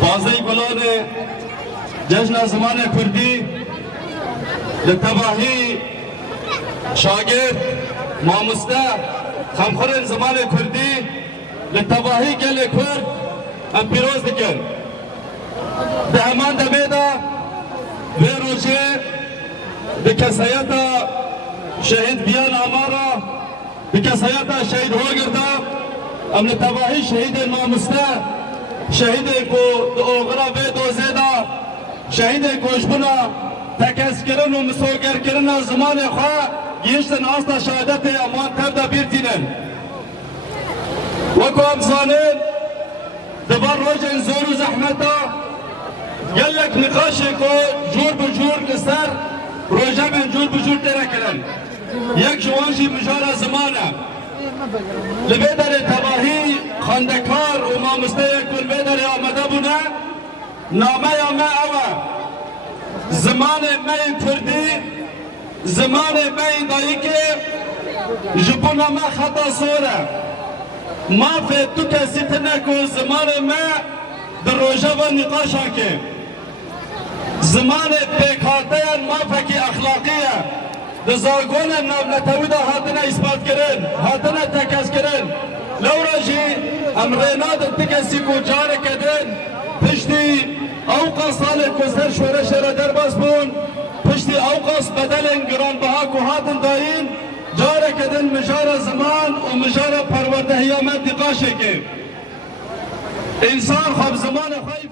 بازی گلان جشن زمان کردی لتباهی شاگرد ماموسته خمخورن زمان کردی لتباهی گل کرد ام پیروز دکن ده همان دمیدا و روچه بکسایتا شهید بیان آمارا بکسایتا شهید هو گردا ام لتباهی شهید ماموسته شهید کو اوغرا به دوزیدا شهید کوشبنا تکس کرن و مسوگر کرن زمان خواه گیشتن آستا شهادت امان تبدا بیرتینن وکو امزانن دبار روژن زور و زحمتا گلک نقاش کو جور بجور لسر روژه من جور بجور ترکرن یک جوانشی مجارا زمانه لبیدر تباهی خاندکار و مامسته کل بیدر آمده بونه نامه یا ما اوه زمان می کردی زمان می دایی که جبونا ما خطا سوره ما فی تو کسی تنکو زمان ما در روژه و نقاشا که زمان پیکارته ما فکی اخلاقیه دزاگون نتوی دا هاتنا اثبات کرن هاتنا تکس کرن لورا جی امرینات تکسی کو جار کدن پشتی اوقا سال کسر شورش را در باز بون پشتی اوقاس بدلن گران بها کو هاتن داین جار کدن مجار زمان و مجار پروردهی آمد نقاشه که انسان خواب زمان خواهی